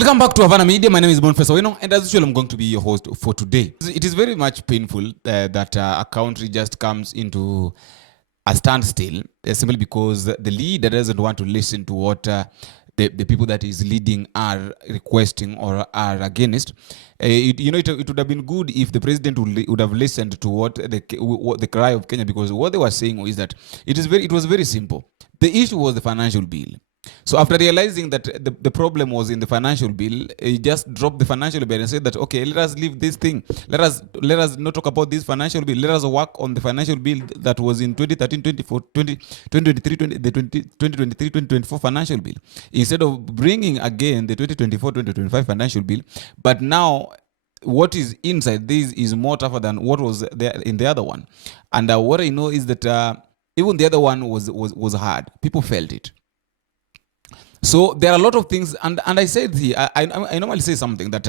Welcome back to Havana Media. My name is Bonfesa Wino, and as usual, I'm going to be your host for today. It is very much painful that a country just comes into a standstill simply because the leader doesn't want to listen to what the people that is leading are requesting or are against. It would have been good if the president would have listened to what the cry of Kenya, because what they were saying is that it was very simple. The issue was the financial bill. So after realizing that the problem was in the financial bill, he just dropped the financial bill and said that, okay, let us leave this thing. Let us not talk about this financial bill. Let us work on the financial bill that was in 2013, 2024 financial bill. Instead of bringing again the 2024-2025 financial bill, but now what is inside this is more tougher than what was there in the other one. And what I know is that even the other one was hard. People felt it. So there are a lot of things, and I said here, I normally say something that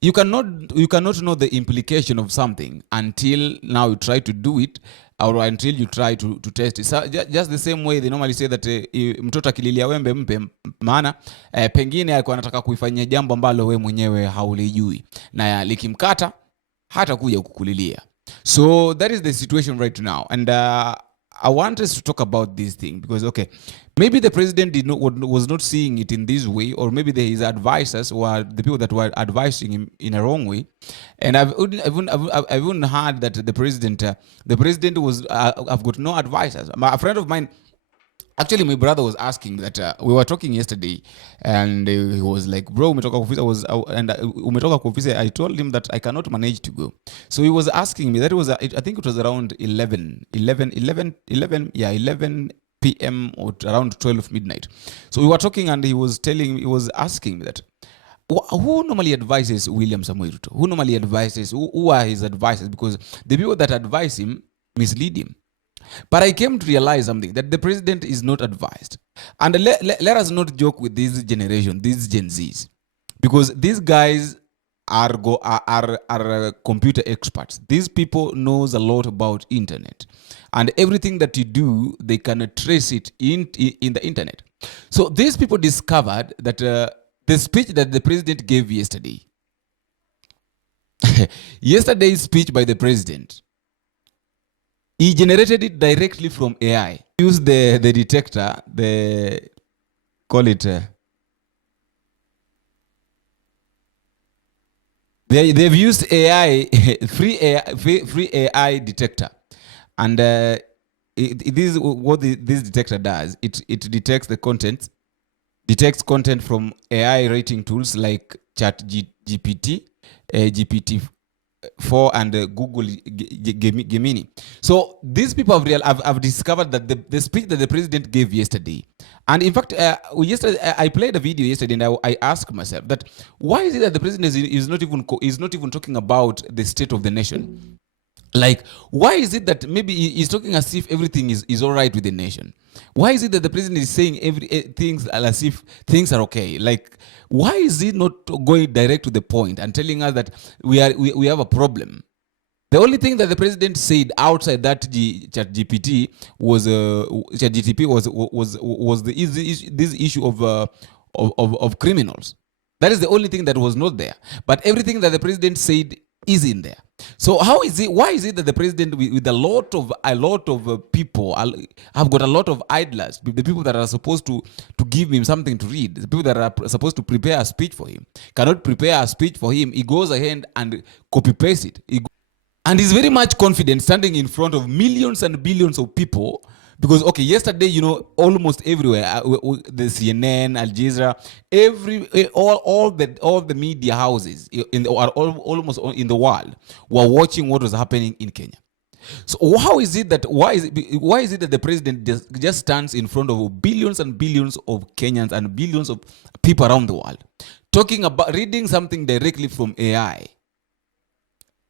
you cannot know the implication of something until now you try to do it, or until you try to test it. So just the same way they normally say that mtoto akililia wembe mpe, maana pengine alikuwa anataka kuifanyia jambo ambalo wewe mwenyewe haulijui, na likimkata hata kuja kukulilia. So that is the situation right now, and I want us to talk about this thing because, okay, maybe the president was not seeing it in this way, or maybe his advisors were the people that were advising him in a wrong way. And I've even heard that the president was I've got no advisors. A friend of mine, actually, my brother was asking that we were talking yesterday, and he was like, "Bro, umetoka kwa office." I told him that I cannot manage to go. So he was asking me. That was I think it was around 11 p.m. or around 12 midnight. So we were talking, and he was asking me that, who normally advises William Samoei Ruto? Who normally advises? Who are his advisors? Because the people that advise him mislead him. But I came to realize something, that the president is not advised. And let us not joke with this generation, these Gen Zs, because these guys are computer experts. These people knows a lot about internet, and everything that you do, they can trace it in the internet. So these people discovered that the speech that the president gave yesterday, yesterday's speech by the president, he generated it directly from AI. Use the detector, call it. They've used AI, free AI detector, and this is what this detector does. It detects the content, from AI rating tools like GPT, GPT-4 and Google Gemini. So these people have discovered that the speech that the president gave yesterday, and in fact, yesterday I played a video yesterday, and I asked myself that why is it that the president is not even talking about the state of the nation? Like, why is it that maybe he's talking as if everything is all right with the nation? Why is it that the president is saying things as if things are okay? Like, why is he not going direct to the point and telling us that we have a problem? The only thing that the president said outside that ChatGPT was this issue of criminals. That is the only thing that was not there. But everything that the president said is in there. So why is it that the president, with a lot of people, have got a lot of idlers, the people that are supposed to give him something to read, the people that are supposed to prepare a speech for him, cannot prepare a speech for him? He goes ahead and copy paste it. And he's very much confident standing in front of millions and billions of people. Because, okay, yesterday, almost everywhere, the CNN, Al Jazeera, all the media houses almost in the world were watching what was happening in Kenya. So why is it that the president just stands in front of billions and billions of Kenyans and billions of people around the world, talking about reading something directly from AI?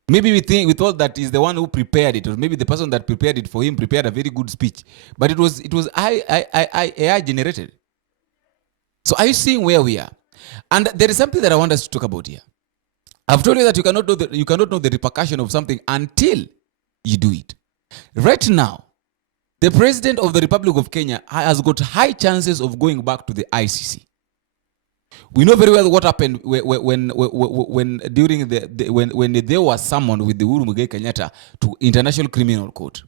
Maybe we thought that is the one who prepared it, or maybe the person that prepared it for him prepared a very good speech, but it was AI generated. So are you seeing where we are? And there is something that I want us to talk about here. I've told you that you cannot know the repercussion of something until you do it. Right now, the president of the Republic of Kenya has got high chances of going back to the I.C.C. We know very well what happened when during when they were summoned with the Uhuru Muigai Kenyatta to International Criminal Court.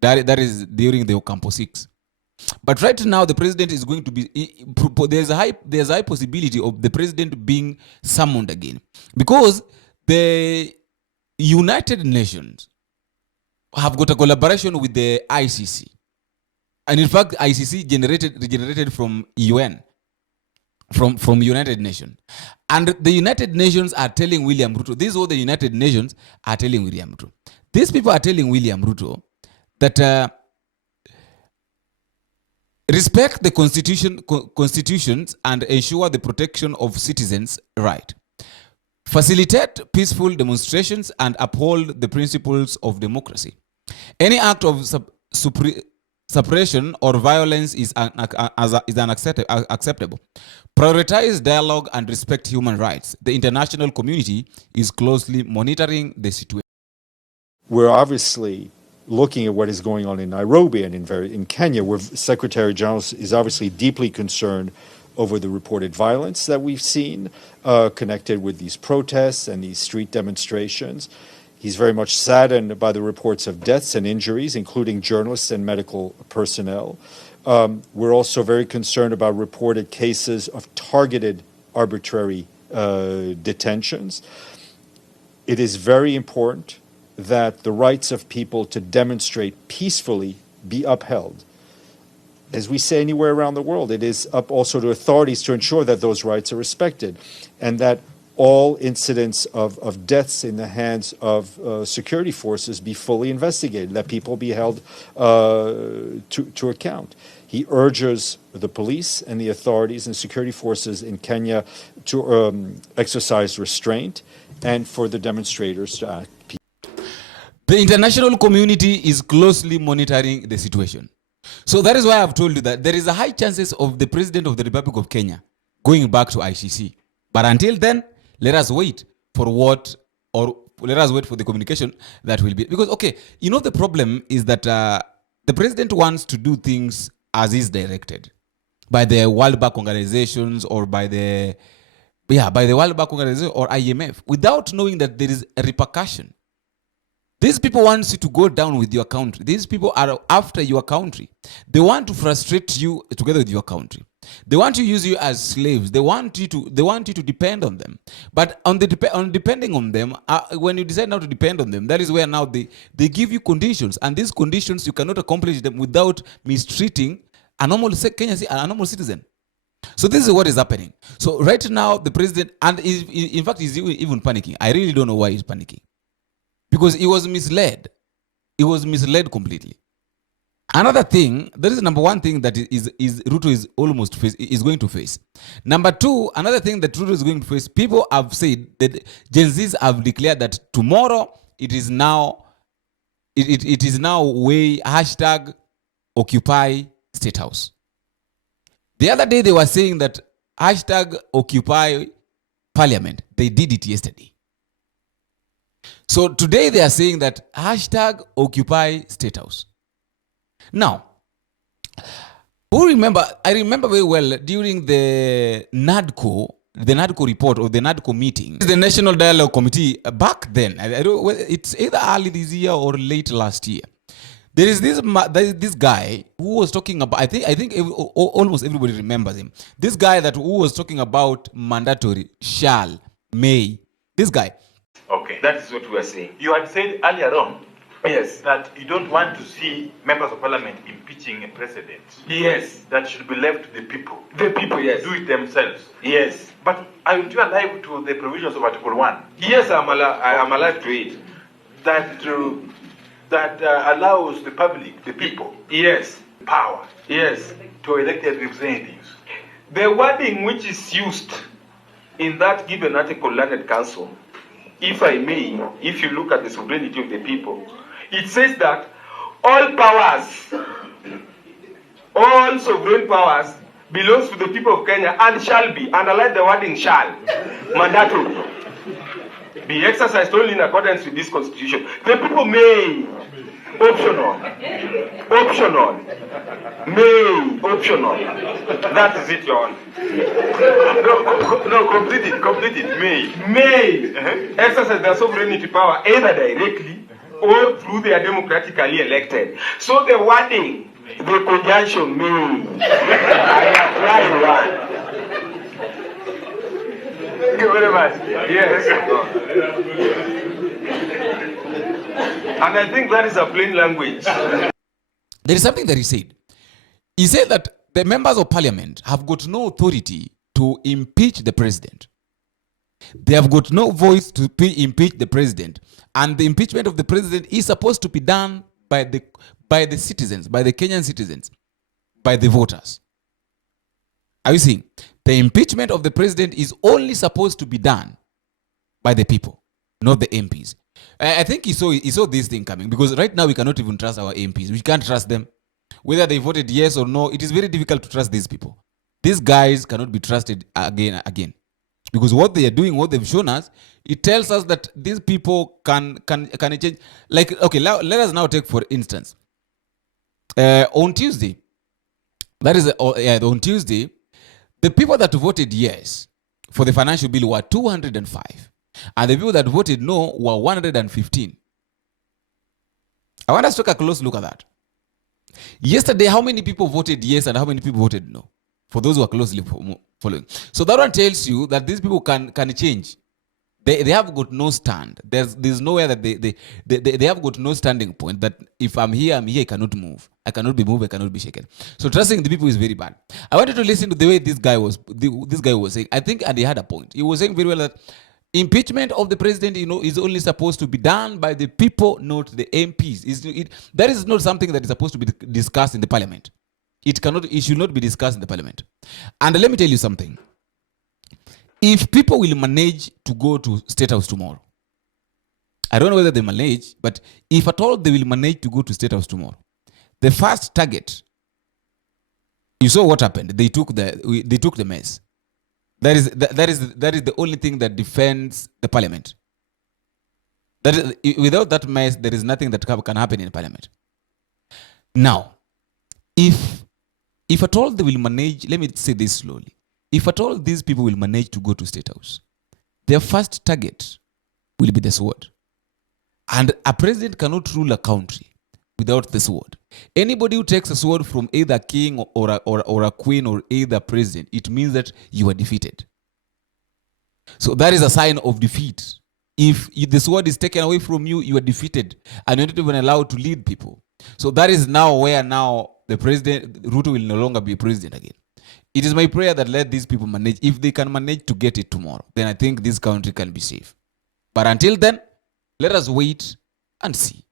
That is during the Ocampo 6. But right now, the president is going to be, there's a high possibility of the president being summoned again, because the United Nations have got a collaboration with the I.C.C. And in fact, I.C.C. regenerated from UN, from United Nations. And the United Nations are telling William Ruto, this is what the United Nations are telling William Ruto. These people are telling William Ruto that respect the constitutions and ensure the protection of citizens' rights. Facilitate peaceful demonstrations and uphold the principles of democracy. Any act of suppression or violence is unacceptable. Prioritize dialogue and respect human rights. The international community is closely monitoring the situation. We're obviously looking at what is going on in Nairobi and in Kenya, where Secretary General is obviously deeply concerned over the reported violence that we've seen connected with these protests and these street demonstrations. He's very much saddened by the reports of deaths and injuries, including journalists and medical personnel. We're also very concerned about reported cases of targeted arbitrary detentions. It is very important that the rights of people to demonstrate peacefully be upheld. As we say anywhere around the world, it is up also to authorities to ensure that those rights are respected, and that all incidents of deaths in the hands of security forces be fully investigated, that people be held to account. He urges the police and the authorities and security forces in Kenya to exercise restraint and for the demonstrators to act peacefully. The international community is closely monitoring the situation. So that is why I've told you that there is a high chances of the President of the Republic of Kenya going back to I.C.C. But until then, let us wait for let us wait for the communication that will be. Because, okay, you know, the problem is that the president wants to do things as is directed by the World Bank organizations or by the World Bank organization or IMF, without knowing that there is a repercussion. These people want you to go down with your country. These people are after your country. They want to frustrate you together with your country. They want to use you as slaves. They want you to depend on them. But on depending on them, when you decide not to depend on them, that is where now they give you conditions, and these conditions you cannot accomplish them without mistreating a normal citizen. So this is what is happening. So right now the president, and in fact he's even panicking. I really don't know why he's panicking. Because he was misled. He was misled completely. Another thing, that is number one thing that is Ruto is going to face. Number two, another thing that Ruto is going to face, people have said that Gen Zs have declared that tomorrow it is now way #Occupy State House. The other day they were saying that #Occupy Parliament. They did it yesterday. So today they are saying that #Occupy State House. Now, I remember very well during the NADCO report or the NADCO meeting, the National Dialogue Committee, back then, I don't, it's either early this year or late last year. There is this guy who was talking about, I think almost everybody remembers him. This guy who was talking about mandatory, shall, may. This guy. Okay, that is what we are saying. You had said earlier on, yes, that you don't want to see members of parliament impeaching a president. Yes. That should be left to the people. The people, yes. Do it themselves. Yes. But aren't you alive to the provisions of Article 1? Yes, I'm alive to it. That allows the public, the people, yes, power, yes, to elect their representatives. The wording which is used in that given article, Learned Council, if I may, if you look at the sovereignty of the people, it says that all sovereign powers belongs to the people of Kenya and shall be, underline the wording shall, mandatory, be exercised only in accordance with this constitution. The people may, Optional. Optional. May. Optional. That is it, Your Honor. No, complete it. May exercise their sovereignty power either directly or through their democratically elected. So the wording, the conjunction may, I apply one. Thank you very much. Yes. And I think that is a plain language. There is something that he said. He said that the members of parliament have got no authority to impeach the president. They have got no voice to impeach the president. And the impeachment of the president is supposed to be done by the citizens, by the Kenyan citizens, by the voters. Are you seeing? The impeachment of the president is only supposed to be done by the people, not the MPs. I think he saw this thing coming, because right now we cannot even trust our MPs. We can't trust them. Whether they voted yes or no, it is very difficult to trust these people. These guys cannot be trusted again. Because what they are doing, what they've shown us, it tells us that these people can change. Like, okay, let us now take, for instance, on Tuesday, on Tuesday, the people that voted yes for the financial bill were 205. And the people that voted no were 115. I want us to take a close look at that. Yesterday, how many people voted yes and how many people voted no? For those who are closely following. So that one tells you that these people can change. They have got no stand. There's nowhere that they have got no standing point that if I'm here, I cannot move. I cannot be moved, I cannot be shaken. So trusting the people is very bad. I wanted to listen to the way this guy was saying. I think, and he had a point. He was saying very well that impeachment of the president, is only supposed to be done by the people, not the MPs. That is not something that is supposed to be discussed in the parliament. It should not be discussed in the parliament. And let me tell you something. If people will manage to go to State House tomorrow, I don't know whether they manage, but if at all they will manage to go to State House tomorrow, the first target, you saw what happened. They took the mess. That is the only thing that defends the parliament. Without that mess, there is nothing that can happen in parliament. Now, if at all they will manage, let me say this slowly. If at all these people will manage to go to State House, their first target will be the sword. And a president cannot rule a country without the sword. Anybody who takes a sword from either king or a queen or either president, it means that you are defeated. So that is a sign of defeat. If the sword is taken away from you, you are defeated and you're not even allowed to lead people. So that is now where the president, Ruto, will no longer be president again. It is my prayer that let these people manage. If they can manage to get it tomorrow, then I think this country can be safe. But until then, let us wait and see.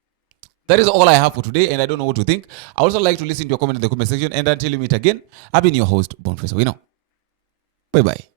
That is all I have for today, and I don't know what to think. I also like to listen to your comment in the comment section. And until we meet again, I've been your host, Boniface Owino. Bye-bye.